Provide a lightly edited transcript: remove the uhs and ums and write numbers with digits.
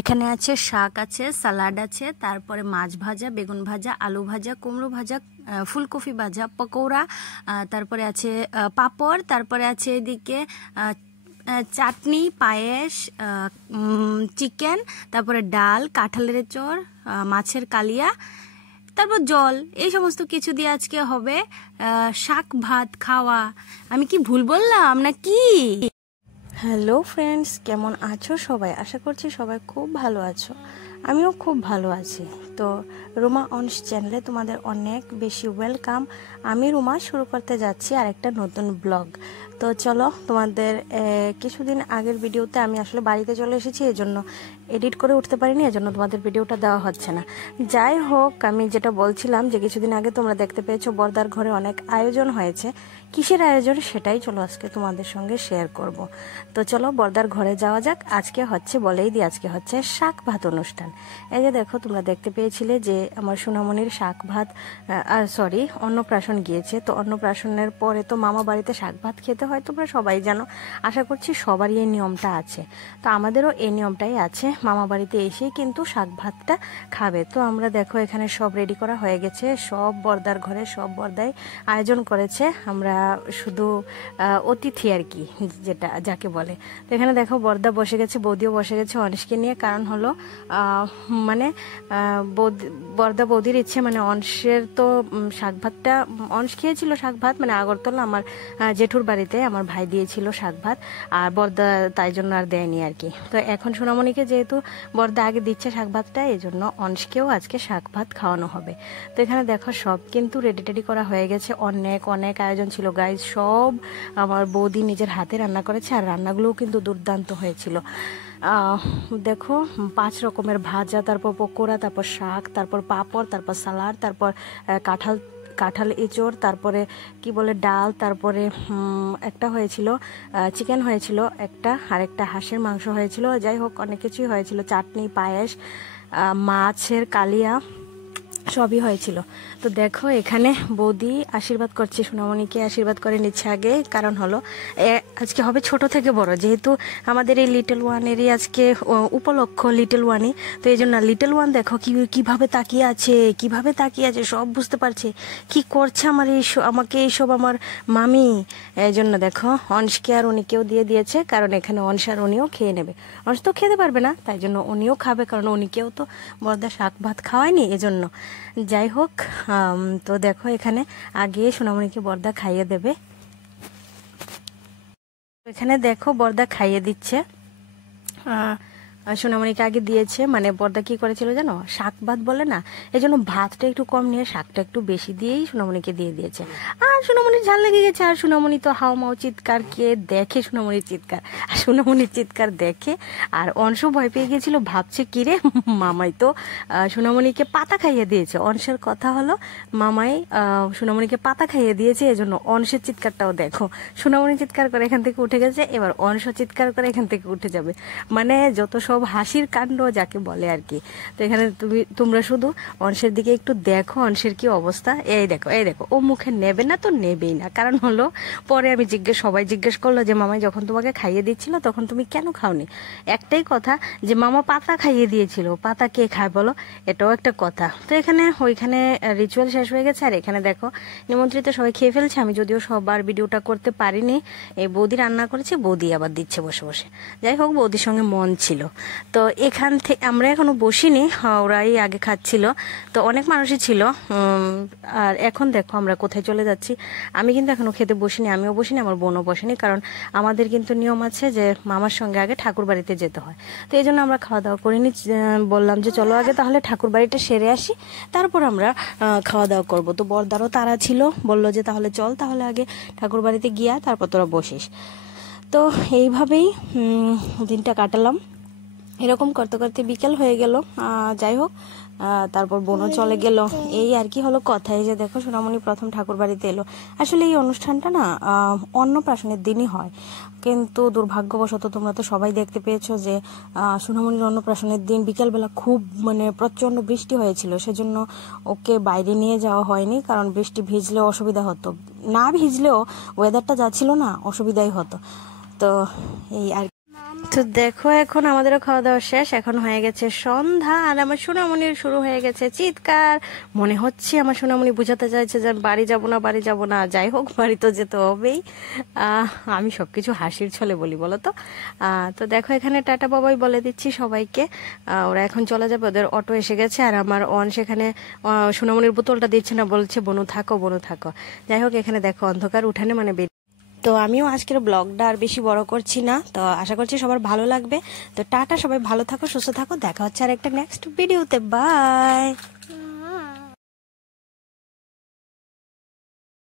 এখানে আছে শাক আছে, সালাড আছে, তারপরে মাছ ভাজা, বেগুন ভাজা, আলু ভাজা, কুমড়ো ভাজা, ফুলকপি ভাজা, পকৌড়া, তারপরে আছে পাঁপড়, তারপরে আছে এদিকে চাটনি, পায়েস, চিকেন, তারপরে ডাল, কাঁঠালের চোর, মাছের কালিয়া, তারপর জল, এই সমস্ত কিছু দিয়ে আজকে হবে শাক ভাত খাওয়া। আমি কি ভুল বললাম না কি? হ্যালো ফ্রেন্ডস, কেমন আছো সবাই? আশা করছি সবাই খুব ভালো আছো। আমিও খুব ভালো আছি। তো রুমা অনস চ্যানেলে তোমাদের অনেক বেশি ওয়েলকাম। আমি রুমা শুরু করতে যাচ্ছি আরেকটা নতুন ব্লগ। তো চলো, তোমাদের কিছুদিন আগের ভিডিওতে আমি আসলে বাড়িতে চলে এসেছি, এজন্য এডিট করে উঠতে পারিনি, এজন্য তোমাদের ভিডিওটা দেওয়া হচ্ছে না। যাই হোক, আমি যেটা বলছিলাম যে কিছুদিন আগে তোমরা দেখতে পেয়েছো বর্দার ঘরে অনেক আয়োজন হয়েছে। কিসের আয়োজন সেটাই চলো আজকে তোমাদের সঙ্গে শেয়ার করব। তো চলো বর্দার ঘরে যাওয়া যাক। আজকে হচ্ছে, বলেই দিই, আজকে হচ্ছে শাক ভাত অনুষ্ঠান। এই যে দেখো, তোমরা দেখতে পেয়েছিলে যে আমার সোনামণির শাক ভাত অন্নপ্রাশন গিয়েছে। তো অন্নপ্রাশনের পরে তো মামা বাড়িতে শাক ভাত খেতে হয়, তোমরা সবাই জানো। আশা করছি সবারই এই নিয়মটা আছে। তো আমাদেরও এই নিয়মটাই আছে, মামা বাড়িতে এসেই কিন্তু শাক ভাতটা খাবে। তো আমরা দেখো এখানে সব রেডি করা হয়ে গেছে, সব বর্দার ঘরে সব বর্দাই আয়োজন করেছে। আমরা শুধু অতিথি আর কি, যেটা যাকে বলে। তো এখানে দেখো বর্দা বসে গেছে, বৌদিও বসে গেছে অনসকে নিয়ে। কারণ হলো মানে বর্দা বৌদির ইচ্ছে, মানে অনসের তো শাক ভাতটা, অনস খেয়েছিল শাক ভাত, মানে আগরতলা আমার জেঠুর বাড়িতে আমার ভাই দিয়েছিল শাক ভাত, আর বর্দা তাই জন্য আর দেয়নি আর কি। তো এখন সোনামণিকে যেহেতু বর্দা আগে দিচ্ছে শাক ভাতটা, এই জন্য অনসকেও আজকে শাক ভাত খাওয়ানো হবে। তো এখানে দেখো সব কিন্তু রেডি টেডি করা হয়ে গেছে। অনেক অনেক আয়োজন ছিল গাইজ, সব আমার বৌদি নিজের হাতে রান্না করেছে, আর রান্নাগুলোও কিন্তু দুর্দান্ত হয়েছিল। দেখো 5 রকমের ভাজা, তারপর পকোড়া, তারপর শাক, তারপর পাঁপড়, তারপর সালাড, তারপর কাঁঠাল এঁচড়, তারপরে কি বলে ডাল, তারপরে একটা হয়েছিল চিকেন হয়েছিল একটা, আর একটা হাঁসের মাংস হয়েছিল। যাই হোক অনেক কিছুই হয়েছিল, চাটনি, পায়েস, মাছের কালিয়া, সবই হয়েছিল। তো দেখো এখানে বৌদি আশীর্বাদ করছে, সোনামণিকে আশীর্বাদ করে নিচ্ছে আগে। কারণ হলো আজকে হবে ছোট থেকে বড়, যেহেতু আমাদের এই লিটল ওয়ানেরই আজকে উপলক্ষ, লিটল ওয়ানই। তো এই জন্য লিটল ওয়ান দেখো কিভাবে তাকিয়ে আছে, সব বুঝতে পারছে কি করছে আমাকে এইসব আমার মামি। এই জন্য দেখো অনসকে আর উনিকেও দিয়ে দিয়েছে, কারণ এখানে অনস আর উনিও খেয়ে নেবে। অনস তো খেতে পারবে না, তাই জন্য উনিও খাবে, কারণ উনিকেও তো বর্দা শাক ভাত খাওয়ায়নি, এজন্য। যাই হোক, তো দেখো এখানে আগে সোনামণিকে বর্দা খাইয়ে দেবে। এখানে দেখো বর্দা খাইয়ে দিচ্ছে, সোনামণিকে আগে দিয়েছে। মানে বর্দা কি করেছিল জানো, শাক ভাত বলে না, এই জন্য ভাতটা একটু কম নিয়ে শাকটা একটু বেশি দিয়েই সোনামণিকে দিয়ে দিয়েছে। আর সোনামণির ঝাল লেগে গেছে, আর সোনামণি তো হাও মাও চিৎকার, কে দেখে সোনামণির চিৎকার, আর সোনামণির চিৎকার দেখে আর অংশ ভয় পেয়ে গেছিল, ভাবছে কিরে মামাই তো সোনামণিকে পাতা খাইয়ে দিয়েছে। অংশের কথা হলো মামাই সোনামণিকে পাতা খাইয়ে দিয়েছে, এজন্য অংশের চিৎকারটাও দেখো, সোনামণি চিৎকার করে এখান থেকে উঠে গেছে, এবার অংশ চিৎকার করে এখান থেকে উঠে যাবে। মানে যত সব হাসির কাণ্ড যাকে বলে আর কি। তো এখানে তোমরা শুধু অংশের দিকে একটু দেখো, অংশের কি অবস্থা। এই দেখো ও মুখে নেবে না তো নেবেই না। কারণ হলো পরে আমি সবাই জিজ্ঞেস করলো যে মামাই যখন তোমাকে খাইয়ে দিচ্ছিল তখন তুমি কেন খাওনি? একটাই কথা, যে মামা পাতা খাইয়ে দিয়েছিল, পাতা কে খায় বলো, এটাও একটা কথা। তো ওইখানে রিচুয়াল শেষ হয়ে গেছে, আর এখানে দেখো নিমন্ত্রিত সবাই খেয়ে ফেলছে। আমি যদিও সবার ভিডিওটা করতে পারিনি, এই বৌদি রান্না করেছে, বৌদি আবার দিচ্ছে বসে বসে। যাই হোক, বৌদির সঙ্গে মন ছিল। তো এখান থেকে আমরা এখনো বসিনি, ওরাই আগে খাচ্ছিল। তো অনেক মানুষই ছিল। আর এখন দেখো আমরা কোথায় চলে যাচ্ছি। আমি কিন্তু এখনো খেতে বসিনি, আমিও বসিনি, আমার বোনও বসেনি, কারণ আমাদের কিন্তু নিয়ম আছে যে মামার সঙ্গে আগে ঠাকুর বাড়িতে যেতে হয়। তো এই জন্য আমরা খাওয়া দাওয়া করিনি। বললাম যে চলো আগে তাহলে ঠাকুর বাড়িটা সেরে আসি, তারপর আমরা খাওয়া দাওয়া করবো। তো বরদারও তারা ছিল, বললো যে তাহলে চল, তাহলে আগে ঠাকুর বাড়িতে গিয়া তারপর তোরা বসিস। তো এইভাবেই দিনটা কাটালাম। এরকম করতে করতে বিকেল হয়ে গেল। যাই হোক, তারপর বোনও চলে গেল, এই আর কি হলো কথা। এই যে দেখো সোনামণি প্রথম ঠাকুর বাড়িতে এলো। আসলে এই অনুষ্ঠানটা না অন্নপ্রাশনের দিনই হয়, কিন্তু দুর্ভাগ্যবশত তোমরা তো সবাই দেখতে পেয়েছো যে সোনামণির অন্নপ্রাশনের দিন বিকেলবেলা খুব মানে প্রচণ্ড বৃষ্টি হয়েছিল, সেজন্য ওকে বাইরে নিয়ে যাওয়া হয়নি। কারণ বৃষ্টি ভিজলেও অসুবিধা হতো, না ভিজলেও ওয়েদারটা যাচ্ছিল না, অসুবিধাই হতো। তো এই আর তো দেখো এখন আমাদেরও খাওয়া দাওয়া শেষ, এখন হয়ে গেছে সন্ধ্যা, আর আমার সোনামণির শুরু হয়ে গেছে চিৎকার। মনে হচ্ছে আমার সোনামণি বুঝাতে চাইছে যে বাড়ি যাব না, বাড়ি যাব না। যাই হোক, বাড়ি তো যেতে হবেই। আমি সব কিছু হাসির ছলে বলি বলো তো। তো দেখো এখানে টাটা বাবাই বলে দিচ্ছি সবাইকে। ওরা এখন চলে যাবে, ওদের অটো এসে গেছে। আর আমার অন সেখানে সোনামণির বোতলটা দিচ্ছে না, বলছে বনু থাকো, বনু থাকো। যাই হোক এখানে দেখো অন্ধকার উঠানে মানে তো আমিও আজকের ব্লগটা আর বেশি বড় করছি না, তো আশা করছি সবার ভালো লাগবে। তো টাটা, সবাই ভালো থাকো, সুস্থ থাকো, দেখা হচ্ছে আর একটা নেক্সট ভিডিওতে। বাই।